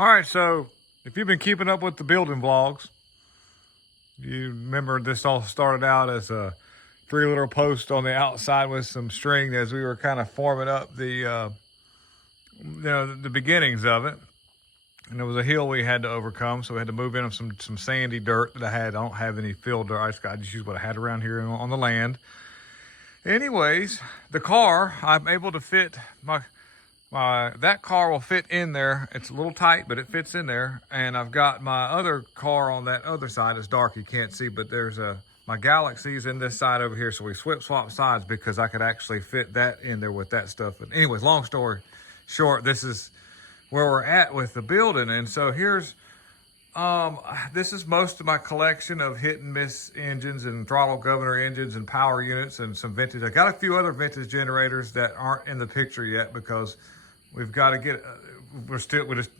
All right, so if you've been keeping up with the building vlogs, you remember this all started out as a 3 little post on the outside with some string as we were kind of forming up the beginnings of it. And there was a hill we had to overcome, so we had to move in on some sandy dirt that I had. I don't have any field dirt. I just use what I had around here on the land. Anyways, the car, I'm able to fit that car will fit in there. It's a little tight, but it fits in there. And I've got my other car on that other side. It's dark, you can't see, but there's my Galaxy's in this side over here. So we swap sides because I could actually fit that in there with that stuff. But anyways, long story short, this is where we're at with the building. And so here's, this is most of my collection of hit and miss engines and throttle governor engines and power units and some vintage. I got a few other vintage generators that aren't in the picture yet because we've got to get, we're just,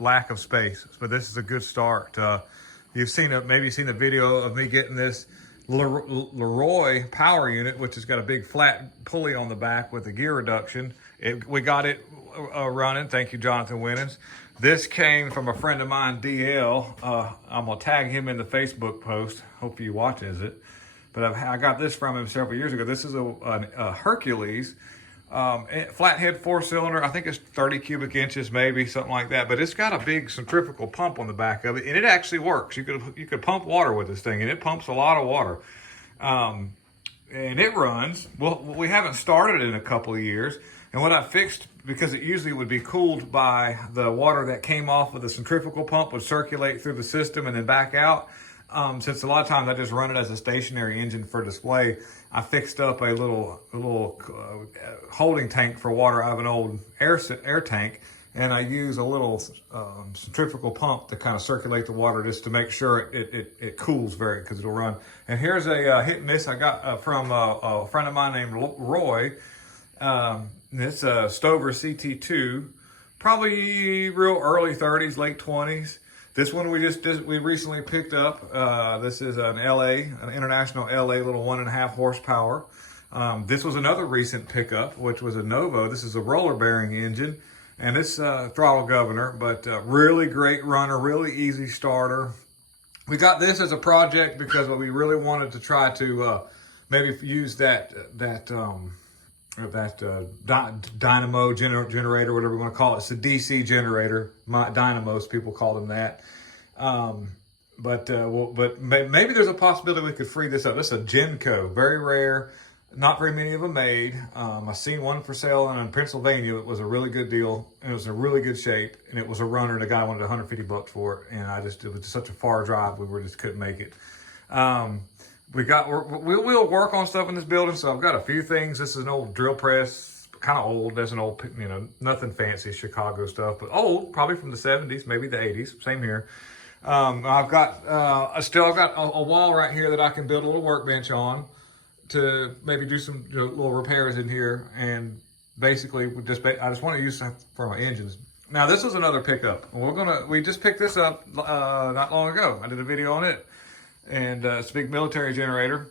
lack of space. But this is a good start. You've maybe seen the video of me getting this Leroy power unit, which has got a big flat pulley on the back with a gear reduction. We got it running. Thank you, Jonathan Winnens. This came from a friend of mine, DL. I'm gonna tag him in the Facebook post. Hope he watches it. But I got this from him several years ago. This is a Hercules flathead 4-cylinder. I think it's 30 cubic inches, maybe something like that. But it's got a big centrifugal pump on the back of it, and it actually works. You could pump water with this thing, and it pumps a lot of water. And it runs. Well, we haven't started it in a couple of years. And what I fixed, because it usually would be cooled by the water that came off of the centrifugal pump would circulate through the system and then back out. Since a lot of times I just run it as a stationary engine for display, I fixed up a little holding tank for water. I have an old air tank, and I use a little centrifugal pump to kind of circulate the water just to make sure it cools because it'll run. And here's a hit and miss I got from a friend of mine named Roy. It's a Stover CT2, probably real early 30s, late 20s. This one we recently picked up. This is an international LA, little 1.5 horsepower. This was another recent pickup, which was a Novo. This is a roller bearing engine, and it's throttle governor, but really great runner, really easy starter. We got this as a project because we really wanted to try to maybe use that dynamo generator, whatever you want to call it. It's a DC generator. Dynamos, people call them that. But maybe there's a possibility we could free this up. This is a Genco, very rare. Not very many of them made. I seen one for sale in Pennsylvania. It was a really good deal, and it was in really good shape, and it was a runner. The guy wanted $150 for it, and it was just such a far drive. We just couldn't make it. We'll work on stuff in this building. So I've got a few things. This is an old drill press, kind of old. There's an old, nothing fancy Chicago stuff, but old, probably from the 70s, maybe the 80s. Same here. I've got a wall right here that I can build a little workbench on to maybe do some little repairs in here. And basically, I just want to use that for my engines. Now, this was another pickup. We just picked this up not long ago. I did a video on it. And it's a big military generator,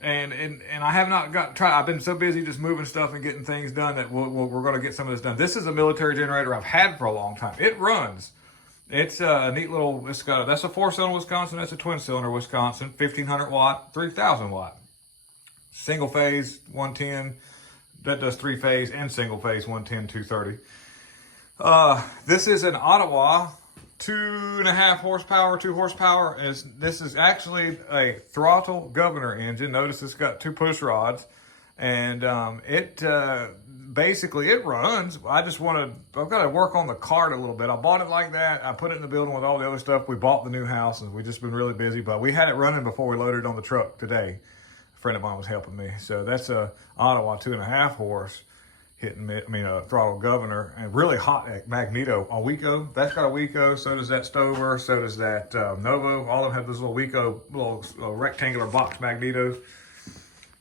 and I have not I've been so busy just moving stuff and getting things done that we're going to get some of this done. This is a military generator I've had for a long time. It runs. It's a neat little. That's a 4-cylinder Wisconsin. That's a twin-cylinder Wisconsin. 1,500 watt, 3,000 watt, single phase 110. That does 3-phase and single phase 110 230. This is an Ottawa. 2.5 horsepower, 2 horsepower. This is actually a throttle governor engine. Notice it's got 2 push rods, and it runs. I've got to work on the cart a little bit. I bought it like that. I put it in the building with all the other stuff. We bought the new house, and we've just been really busy, but we had it running before we loaded it on the truck today. A friend of mine was helping me. So that's a Ottawa 2.5 horse. Throttle governor, and really hot magneto. A Weco, that's got a Weco. So does that Stover. So does that Novo. All of them have those little Weco, little rectangular box magnetos.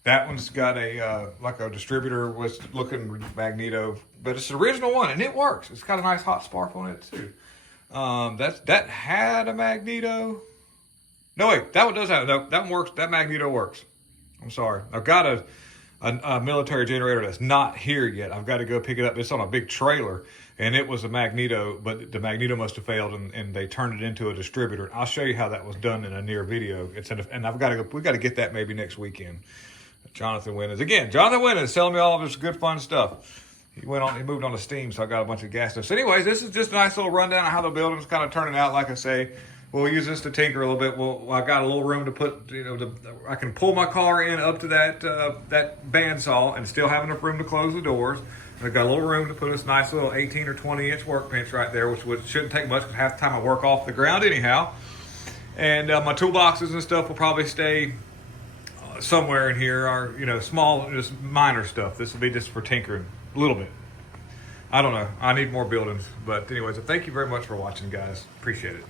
That one's got like a distributor with looking magneto, but it's the original one, and it works. It's got a nice hot spark on it too. That had a magneto. No wait, that one does have. No, that one works. That magneto works. I'm sorry. I've got a a military generator that's not here yet. I've got to go pick it up. It's on a big trailer, and it was a magneto, but the magneto must have failed, and they turned it into a distributor. I'll show you how that was done in a near video. And I've got to go. We got to get that maybe next weekend. Jonathan Winans again. Jonathan Winans selling me all of this good fun stuff. He moved on to Steam, so I got a bunch of gas stuff. So anyways, this is just a nice little rundown of how the building's kind of turning out. Like I say, we'll use this to tinker a little bit. I got a little room to put, I can pull my car in up to that bandsaw and still have enough room to close the doors. I've got a little room to put this nice little 18 or 20 inch workbench right there, which shouldn't take much because half the time I work off the ground anyhow. And my toolboxes and stuff will probably stay somewhere in here, or small, just minor stuff. This will be just for tinkering a little bit. I don't know. I need more buildings. But anyways, thank you very much for watching, guys. Appreciate it.